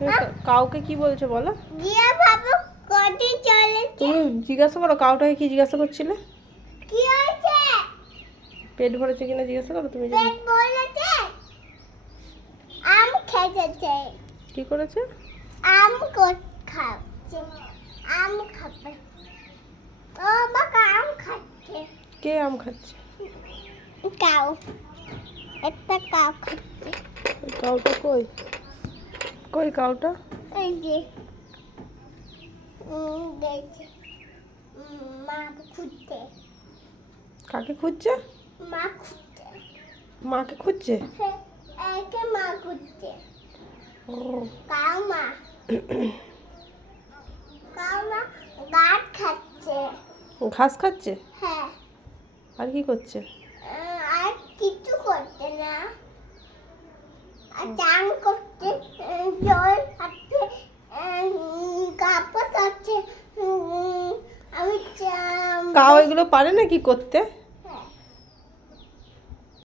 তুমি কাউকে কি বলছো বলো? জিয়া বাবু কোটি চলেছে। তুমি জিজ্ঞাসা করো কাউটাকে কি জিজ্ঞাসা করছিলে? কি হয়েছে? পেট ভরেছে কিনা জিজ্ঞাসা করো তুমি। পেট ভরেছে? আম খেয়েছে। কি করেছে? আম খাচ্ছে। আম খাবে। ও বাবা আম খাচ্ছে। কে আম খাচ্ছে? কাউ। একটা কাউ খাচ্ছে। কাউটা কই? কই কাউটা? এই যে গেছে মা খুঁজছে। কাকে খুঁজছে? মা খুঁজছে। মাকে খুঁজছে? একে মা খুঁজছে। ও কাউ মা। কাউ মা গাছ খাচ্ছে। ঘাস খাচ্ছে? হ্যাঁ। আর কি করছে? আর কিছু করছে না। আর চান করছে, জল খাচ্ছে, কাপড় কাচ্ছে। আমি কাউ এগুলো পারে না কি করতে?